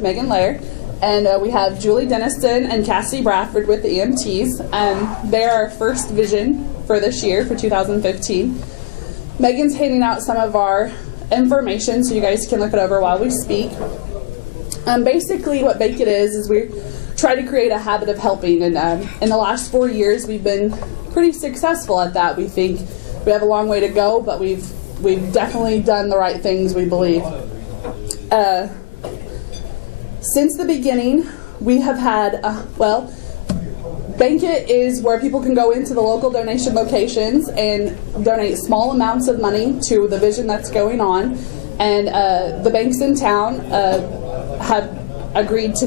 Megan Lair, and we have Julie Dennison and Cassie Bradford with the EMTs. They're our first vision for this year, for 2015. Megan's handing out some of our information so you guys can look it over while we speak. Basically what BankIt is we try to create a habit of helping, and in the last 4 years we've been pretty successful at that. We think we have a long way to go, but we've definitely done the right things, we believe. Since the beginning, we have had, BankIt is where people can go into the local donation locations and donate small amounts of money to the vision that's going on. And the banks in town have agreed to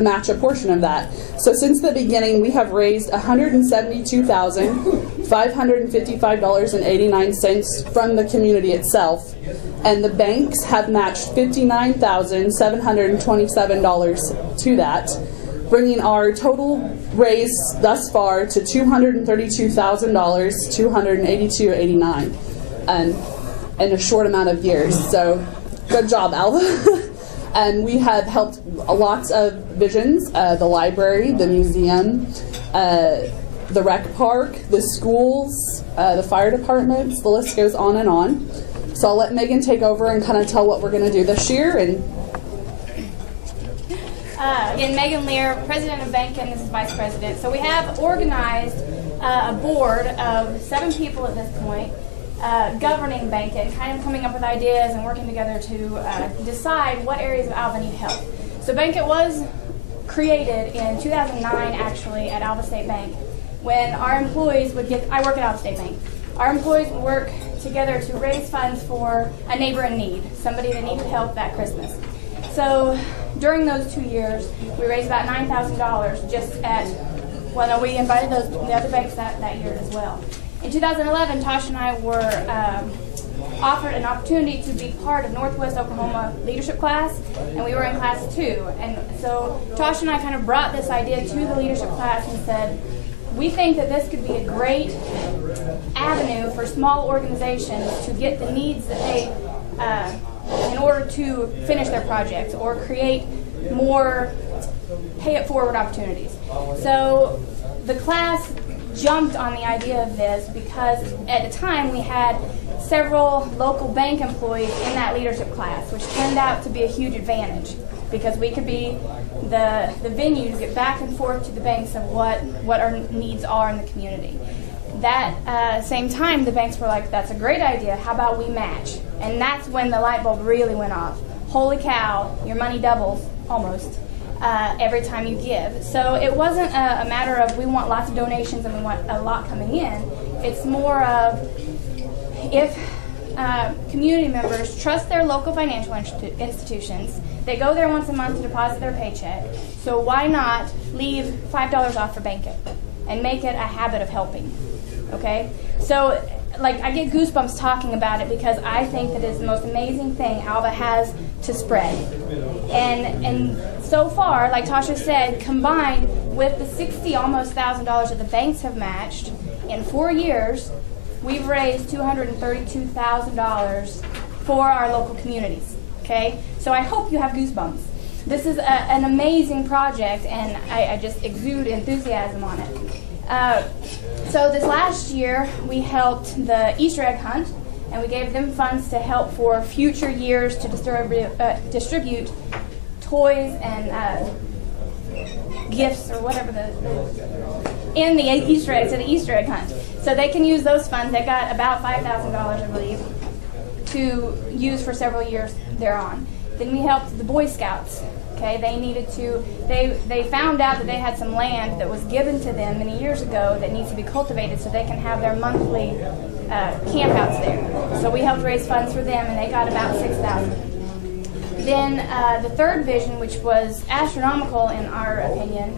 match a portion of that. So since the beginning, we have raised $172,555.89 from the community itself, and the banks have matched $59,727 to that, bringing our total raise thus far to $232,282.89 in a short amount of years. So good job, Alva. And we have helped lots of visions, the library, the museum, the rec park, the schools, the fire departments, the list goes on and on. So I'll let Megan take over and kind of tell what we're going to do this year. And again, Megan Lear, president of BankIt, and this is vice president. So we have organized a board of 7 people at this point, governing BankIt, kind of coming up with ideas and working together to decide what areas of Alva need help. So BankIt was created in 2009, actually, at Alva State Bank, when our employees would I work at Alva State Bank. Our employees would work together to raise funds for a neighbor in need, somebody that needed help that Christmas. So during those 2 years, we raised about $9,000 just we invited the other banks that year as well. In 2011, Tosh and I were offered an opportunity to be part of Northwest Oklahoma leadership class, and we were in class 2. And so Tosh and I kind of brought this idea to the leadership class and said, we think that this could be a great avenue for small organizations to get the needs that they, in order to finish their projects or create more pay-it-forward opportunities. So the class jumped on the idea of this because at the time we had several local bank employees in that leadership class, which turned out to be a huge advantage because we could be the venue to get back and forth to the banks of what our needs are in the community. That same time, the banks were like, that's a great idea, how about we match? And that's when the light bulb really went off. Holy cow, your money doubles, almost. Every time you give. So it wasn't a matter of we want lots of donations and we want a lot coming in. It's more of if community members trust their local financial institutions, they go there once a month to deposit their paycheck, so why not leave $5 off for BankIt and make it a habit of helping, okay? So I get goosebumps talking about it because I think that it's the most amazing thing Alva has to spread. And so far, like Tasha said, combined with the almost $1,000 that the banks have matched, in 4 years, we've raised $232,000 for our local communities, okay? So I hope you have goosebumps. This is an amazing project, and I just exude enthusiasm on it. So this last year, we helped the Easter egg hunt, and we gave them funds to help for future years to distribute toys and gifts or whatever in the Easter eggs, so the Easter egg hunt. So they can use those funds. They got about $5,000, I believe, to use for several years thereon. Then we helped the Boy Scouts. Okay, they found out that they had some land that was given to them many years ago that needs to be cultivated so they can have their monthly campouts there. So we helped raise funds for them, and they got about $6,000. Then the third vision, which was astronomical in our opinion,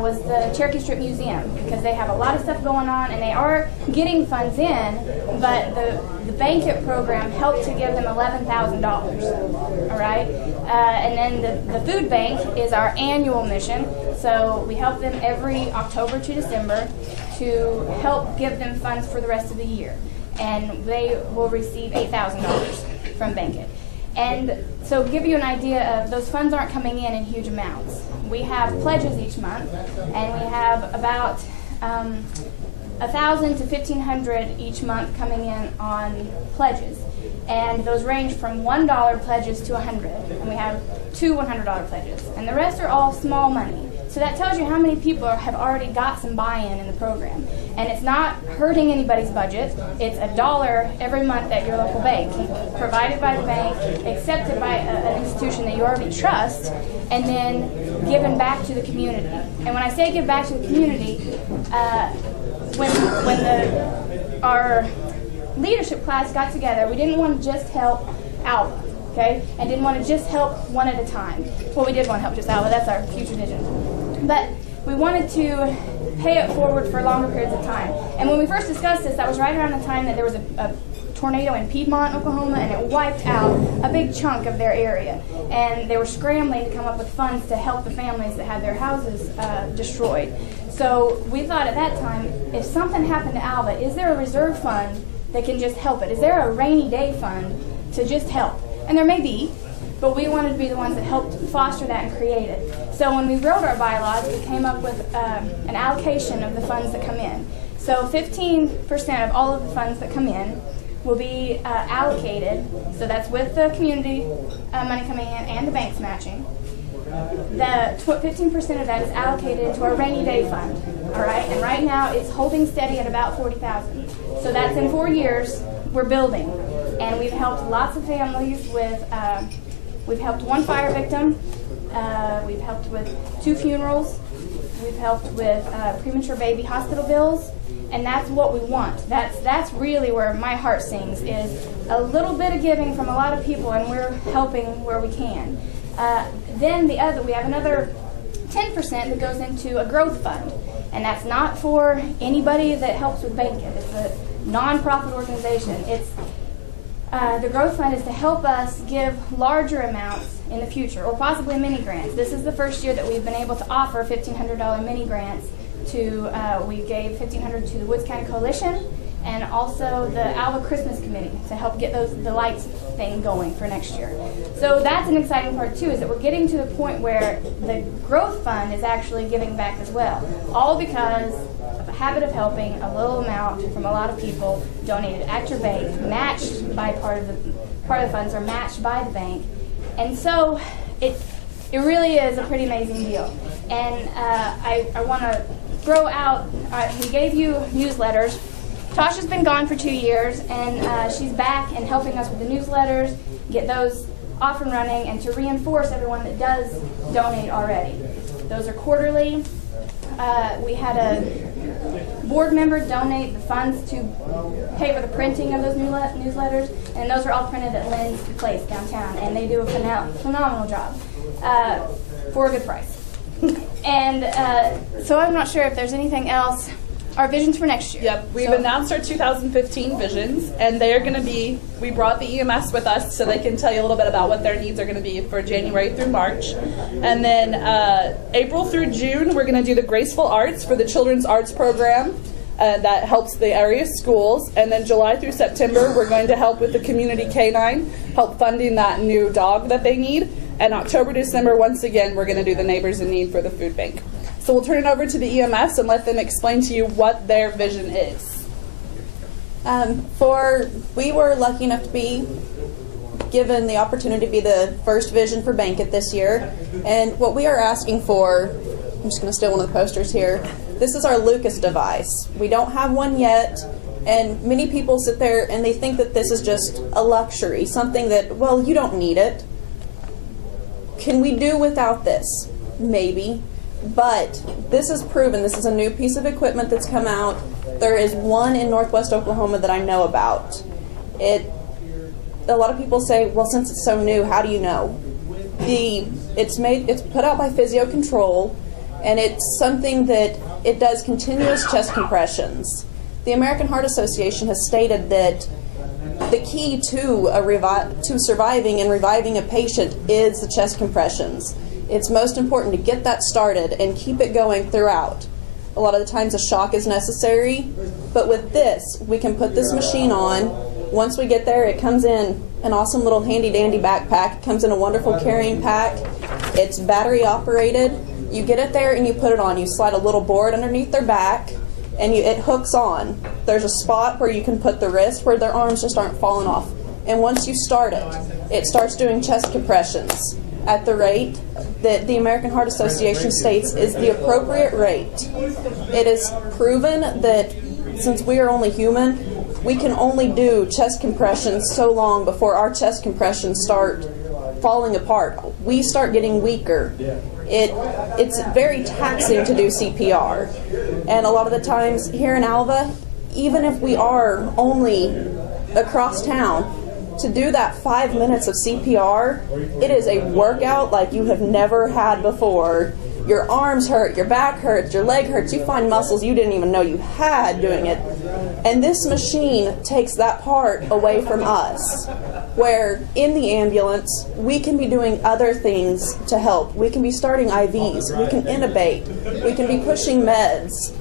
was the Cherokee Strip Museum, because they have a lot of stuff going on and they are getting funds in, but the BankIt program helped to give them $11,000. All right, and then the food bank is our annual mission, so we help them every October to December to help give them funds for the rest of the year, and they will receive $8,000 from BankIt. And so give you an idea of those funds aren't coming in huge amounts. We have pledges each month, and we have about 1,000 to 1,500 each month coming in on pledges. And those range from $1 pledges to 100, and we have 2 $100 pledges. And the rest are all small money. So that tells you how many people have already got some buy-in in the program. And it's not hurting anybody's budget. It's $1 every month at your local bank, provided by the bank, accepted by an institution that you already trust, and then given back to the community. And when I say give back to the community, when our leadership class got together, we didn't want to just help Alva, okay? And didn't want to just help one at a time. Well, we did want to help just Alva. That's our future vision. But we wanted to pay it forward for longer periods of time. And when we first discussed this, that was right around the time that there was a tornado in Piedmont, Oklahoma, and it wiped out a big chunk of their area. And they were scrambling to come up with funds to help the families that had their houses destroyed. So we thought at that time, if something happened to Alva, is there a reserve fund that can just help it? Is there a rainy day fund to just help? And there may be, but we wanted to be the ones that helped foster that and create it. So when we wrote our bylaws, we came up with an allocation of the funds that come in. So 15% of all of the funds that come in will be allocated. So that's with the community money coming in and the bank's matching. The 15% of that is allocated to our rainy day fund, all right? And right now it's holding steady at about $40,000. So that's in 4 years, we're building. And we've helped lots of families with, we've helped 1 fire victim, we've helped with 2 funerals, we've helped with premature baby hospital bills, and that's what we want. That's really where my heart sings, is a little bit of giving from a lot of people, and we're helping where we can. Then we have another 10% that goes into a growth fund, and that's not for anybody that helps with BankIt. It's a non-profit organization. It's the growth fund is to help us give larger amounts in the future, or possibly mini grants. This is the first year that we've been able to offer $1,500 mini grants to. We gave $1,500 to the Woods County Coalition, and also the Alva Christmas Committee to help get the lights thing going for next year. So that's an exciting part too, is that we're getting to the point where the growth fund is actually giving back as well, all because of a habit of helping. A little amount from a lot of people donated at your bank, matched by part of the funds are matched by the bank, and so it really is a pretty amazing deal. And I want to throw out. We gave you newsletters. Tasha's been gone for 2 years, and she's back and helping us with the newsletters, get those off and running, and to reinforce everyone that does donate already. Those are quarterly. We had a board member donate the funds to pay for the printing of those newsletters, and those are all printed at Lynn's place downtown, and they do a phenomenal job for a good price. And so I'm not sure if there's anything else. Our visions for next year. Yep, we've announced our 2015 visions, and they are going to be, we brought the EMS with us so they can tell you a little bit about what their needs are going to be for January through March. And then April through June, we're going to do the Graceful Arts for the Children's Arts Program. That helps the area schools. And then July through September, we're going to help with the Community Canine, help funding that new dog that they need. And October, December, once again, we're going to do the Neighbors in Need for the food bank. So we'll turn it over to the EMS and let them explain to you what their vision is. We were lucky enough to be given the opportunity to be the first vision for BankIt this year. And what we are asking for, I'm just going to steal one of the posters here. This is our Lucas device. We don't have one yet, and many people sit there and they think that this is just a luxury, something that, well, you don't need it. Can we do without this? Maybe. But this is proven. This is a new piece of equipment that's come out. There is one in Northwest Oklahoma that I know about. A lot of people say, well, since it's so new, how do you know? It's put out by Physio Control, and it's something that it does continuous chest compressions. The American Heart Association has stated that the key to surviving and reviving a patient is the chest compressions. It's most important to get that started and keep it going throughout. A lot of the times a shock is necessary, but with this, we can put this machine on, Once we get there, it comes in an awesome little handy-dandy backpack. It comes in a wonderful carrying pack. It's battery operated. You get it there and you put it on. You slide a little board underneath their back, and it hooks on. There's a spot where you can put the wrist where their arms just aren't falling off. And once you start it, it starts doing chest compressions at the rate that the American Heart Association states is the appropriate rate. It is proven that since we are only human, we can only do chest compressions so long before our chest compressions start falling apart. We start getting weaker. It's very taxing to do CPR. And a lot of the times here in Alva, even if we are only across town, to do that 5 minutes of CPR, it is a workout like you have never had before. Your arms hurt, your back hurts, your leg hurts. You find muscles you didn't even know you had doing it. And this machine takes that part away from us, where in the ambulance, we can be doing other things to help. We can be starting IVs, we can intubate, we can be pushing meds.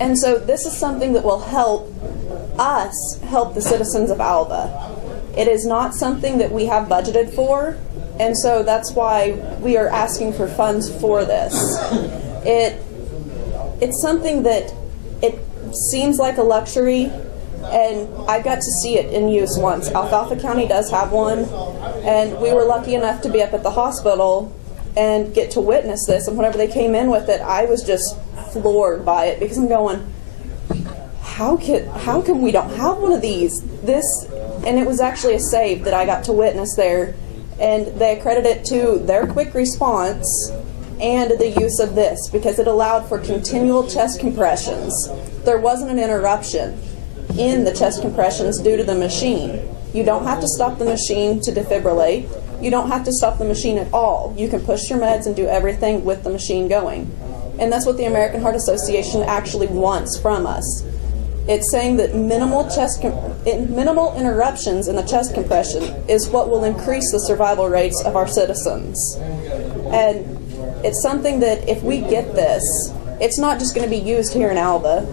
And so this is something that will help us help the citizens of Alva. It is not something that we have budgeted for, and so that's why we are asking for funds for this. It's something that it seems like a luxury, and I got to see it in use once. Alfalfa County does have one, and we were lucky enough to be up at the hospital and get to witness this, and whenever they came in with it, I was just floored by it, because I'm going, how come we don't have one of these? And it was actually a save that I got to witness there, and they accredit it to their quick response and the use of this, because it allowed for continual chest compressions. There wasn't an interruption in the chest compressions due to the machine. You don't have to stop the machine to defibrillate. You don't have to stop the machine at all. You can push your meds and do everything with the machine going. And that's what the American Heart Association actually wants from us. It's saying that minimal interruptions in the chest compression is what will increase the survival rates of our citizens. And it's something that if we get this, it's not just going to be used here in Alva.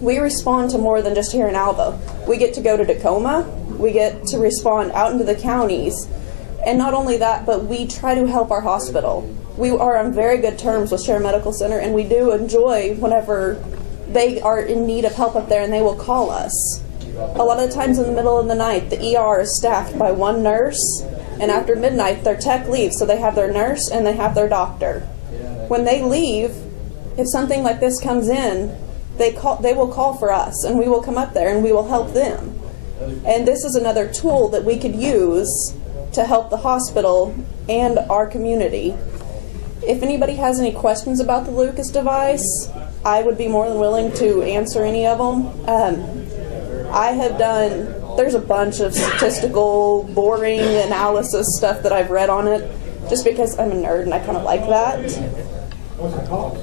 We respond to more than just here in Alva. We get to go to Tacoma. We get to respond out into the counties. And not only that, but we try to help our hospital. We are on very good terms with Share Medical Center, and we do enjoy whenever they are in need of help up there and they will call us. A lot of the times in the middle of the night, the ER is staffed by one nurse, and after midnight their tech leaves, so they have their nurse and they have their doctor. When they leave, if something like this comes in, they will call for us, and we will come up there and we will help them. And this is another tool that we could use to help the hospital and our community. If anybody has any questions about the Lucas device, I would be more than willing to answer any of them. There's a bunch of statistical, boring analysis stuff that I've read on it, just because I'm a nerd and I kind of like that. What's it cost?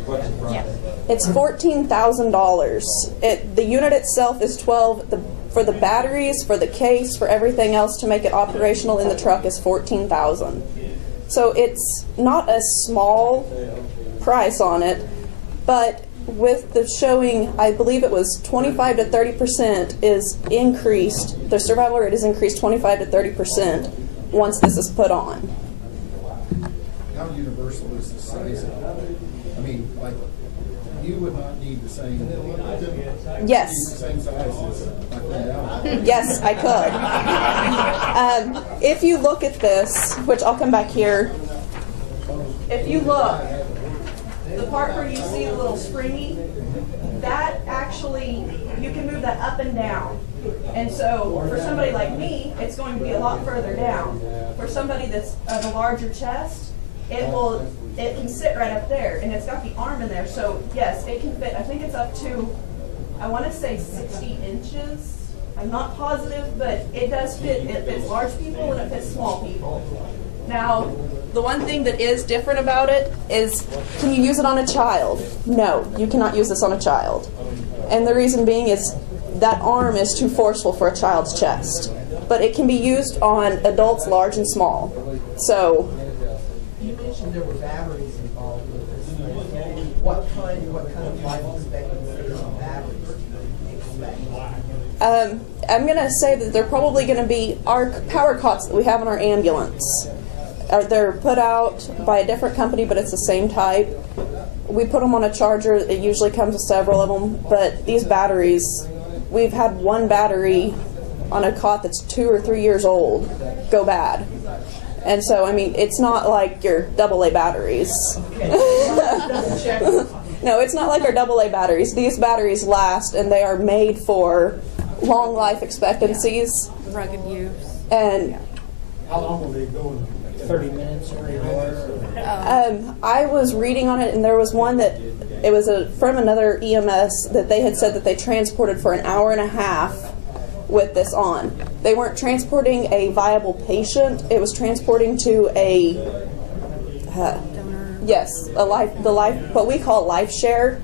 Yeah. It's $14,000. The unit itself is $12,000. For the batteries, for the case, for everything else to make it operational in the truck is $14,000. So it's not a small price on it, but with the showing, I believe it was 25 to 30% is increased. The survival rate is increased 25 to 30% once this is put on. How universal is the size of it? I mean, like, you would not need the same. Yes. Same size as my friend Alva. Yes, I could. If you look at this, which I'll come back here, if you look, the part where you see the little springy, that actually, you can move that up and down. And so for somebody like me, it's going to be a lot further down. For somebody that's of a larger chest, it can sit right up there, and it's got the arm in there. So yes, it can fit. I think it's up to, I want to say 60 inches. I'm not positive, but it does fit. It fits large people and it fits small people. Now, the one thing that is different about it is, can you use it on a child? No, you cannot use this on a child. And the reason being is that arm is too forceful for a child's chest. But it can be used on adults large and small. So, you mentioned there were batteries involved with this. What kind of life expectancy on batteries do you expect? I'm going to say that they're probably going to be our power cots that we have in our ambulance. They're put out by a different company, but it's the same type. We put them on a charger. It usually comes with several of them, but these batteries, we've had one battery on a cot that's 2 or 3 years old go bad. And so, I mean, it's not like your AA batteries. No, it's not like our AA batteries. These batteries last, and they are made for long life expectancies. Rugged use. And How long will they go? 30 minutes or an hour? I was reading on it, and there was one that it was from another EMS that they had said that they transported for an hour and a half with this on. They weren't transporting a viable patient; it was transporting to a yes, what we call life share.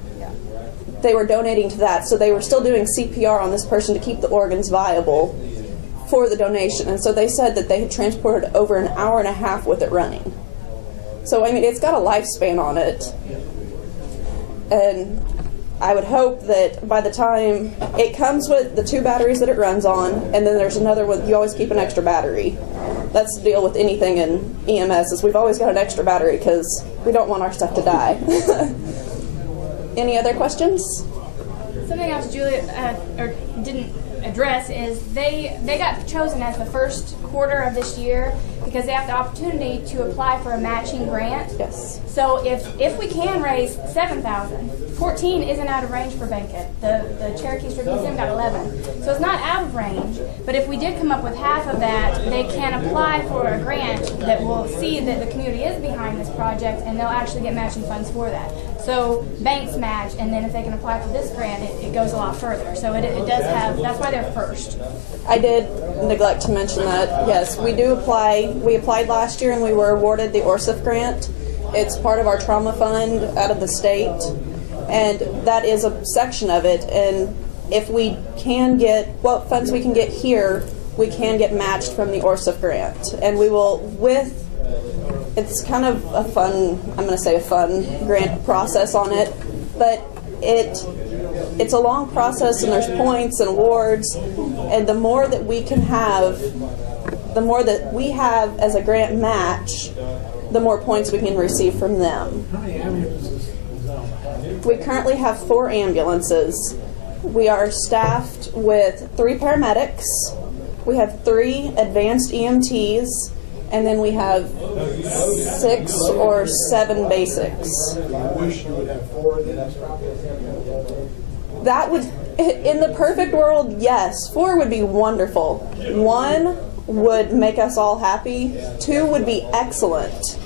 They were donating to that, so they were still doing CPR on this person to keep the organs viable for the donation. And so they said that they had transported over an hour and a half with it running. So I mean, it's got a lifespan on it, and I would hope that by the time it comes with the 2 batteries that it runs on, and then there's another one, you always keep an extra battery. That's the deal with anything in EMS, is we've always got an extra battery because we don't want our stuff to die. Any other questions? Something else Julia didn't address is they got chosen as the first quarter of this year because they have the opportunity to apply for a matching grant. Yes. So if we can raise 7,000, 14 isn't out of range for BankIt. The Cherokee Strip Museum got 11, so it's not out of range. But if we did come up with half of that, they can apply for a grant that will see that the community is behind this project, and they'll actually get matching funds for that. So banks match, and then if they can apply for this grant, it goes a lot further. So it does have. That's why they're first. I did neglect to mention that. Yes, we do apply. We applied last year, and we were awarded the ORSIF grant. It's part of our trauma fund out of the state, and that is a section of it. And if we can get what funds we can get here, we can get matched from the ORSIF grant. And we will, it's kind of a fun, I'm going to say a fun grant process on it, but it's a long process, and there's points and awards, and the more that we can have, the more that we have as a grant match, the more points we can receive from them. How many ambulances? We currently have 4 ambulances. We are staffed with 3 paramedics. We have 3 advanced EMTs, and then we have 6 or 7 basics. I wish you would have 4 of them. That would, in the perfect world, yes. 4 would be wonderful. 1 would make us all happy. 2 would be excellent.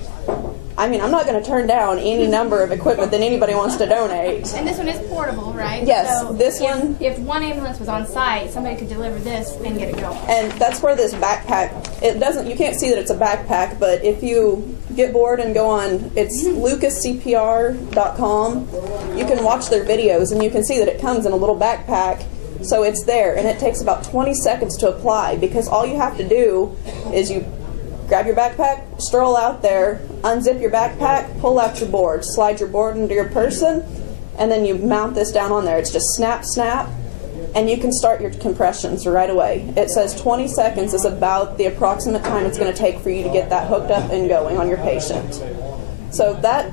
I mean, I'm not going to turn down any number of equipment that anybody wants to donate. And this one is portable, right? Yes, so this one. If one ambulance was on site, somebody could deliver this and get it going. And that's where this backpack, you can't see that it's a backpack, but if you get bored and go on, it's lucascpr.com, you can watch their videos and you can see that it comes in a little backpack, so it's there, and it takes about 20 seconds to apply, because all you have to do is you grab your backpack, stroll out there, unzip your backpack, pull out your board, slide your board into your person, and then you mount this down on there. It's just snap, snap, and you can start your compressions right away. It says 20 seconds is about the approximate time it's going to take for you to get that hooked up and going on your patient. So that,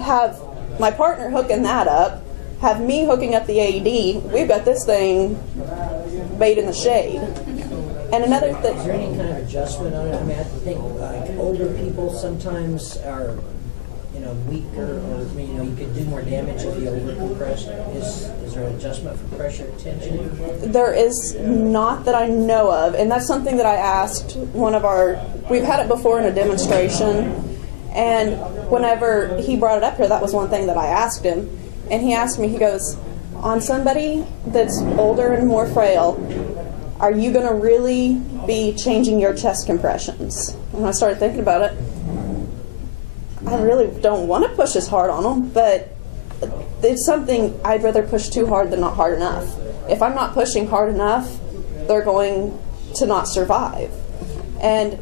have my partner hooking that up, have me hooking up the AED, we've got this thing made in the shade. And another thing. Is there any kind of adjustment on it? I mean, I think like older people sometimes are, weaker, or you could do more damage if you overcompress. Is there an adjustment for pressure tension? There is not that I know of, and that's something that I asked we've had it before in a demonstration, and whenever he brought it up here, that was one thing that I asked him, and he asked me, he goes, on somebody that's older and more frail, are you going to really be changing your chest compressions? When I started thinking about it, I really don't want to push as hard on them, but it's something I'd rather push too hard than not hard enough. If I'm not pushing hard enough, they're going to not survive. And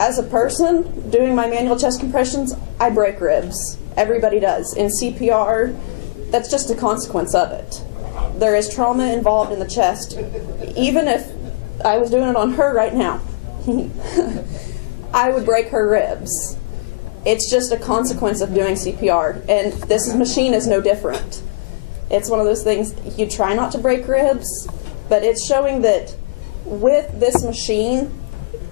as a person doing my manual chest compressions, I break ribs. Everybody does. In CPR, that's just a consequence of it. There is trauma involved in the chest. Even if I was doing it on her right now, I would break her ribs. It's just a consequence of doing CPR, and this machine is no different. It's one of those things, you try not to break ribs, but it's showing that with this machine,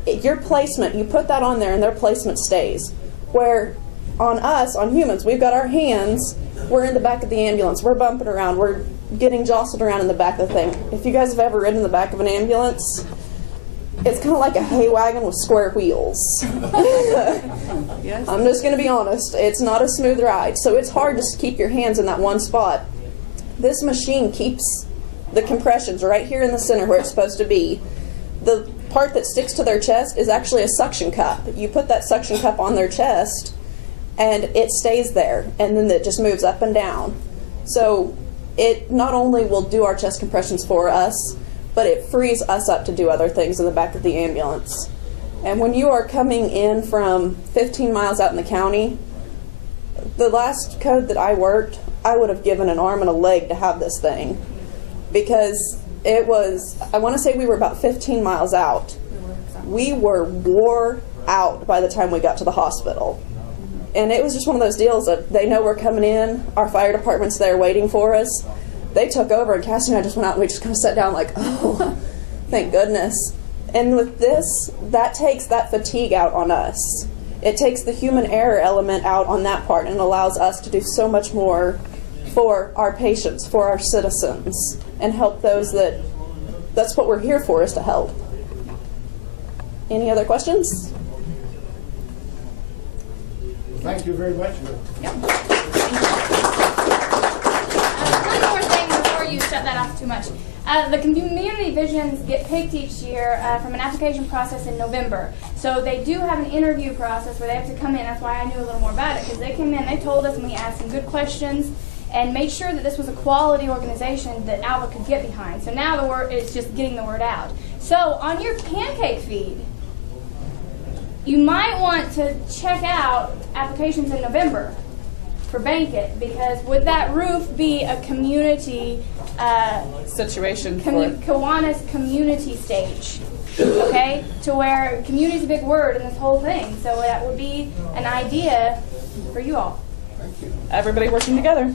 your placement, you put that on there and their placement stays. Where on us, on humans, we've got our hands, we're in the back of the ambulance, we're bumping around, we're getting jostled around in the back of the thing. If you guys have ever ridden in the back of an ambulance, it's kind of like a hay wagon with square wheels. Yes. I'm just going to be honest, it's not a smooth ride, so it's hard to keep your hands in that one spot. This machine keeps the compressions right here in the center where it's supposed to be. The part that sticks to their chest is actually a suction cup. You put that suction cup on their chest and it stays there, and then it just moves up and down. So it not only will do our chest compressions for us, but it frees us up to do other things in the back of the ambulance. And when you are coming in from 15 miles out in the county, the last code that I worked, I would have given an arm and a leg to have this thing, because it was, I want to say we were about 15 miles out. We were wore out by the time we got to the hospital. And it was just one of those deals that they know we're coming in, our fire department's there waiting for us. They took over, and Cassie and I just went out and we just kind of sat down like, oh, thank goodness. And with this, that takes that fatigue out on us. It takes the human error element out on that part and allows us to do so much more for our patients, for our citizens, and help those that's what we're here for, is to help. Any other questions? Thank you very much. Yep. One more thing before you shut that off too much. The community visions get picked each year from an application process in November. So they do have an interview process where they have to come in. That's why I knew a little more about it, because they came in, they told us, and we asked some good questions and made sure that this was a quality organization that Alva could get behind. So now the word is just getting the word out. So on your pancake feed, you might want to check out applications in November for BankIt, because would that roof be a community Situation for Kiwanis community stage? Okay, to where community is a big word in this whole thing, so that would be an idea for you all. everybody working together.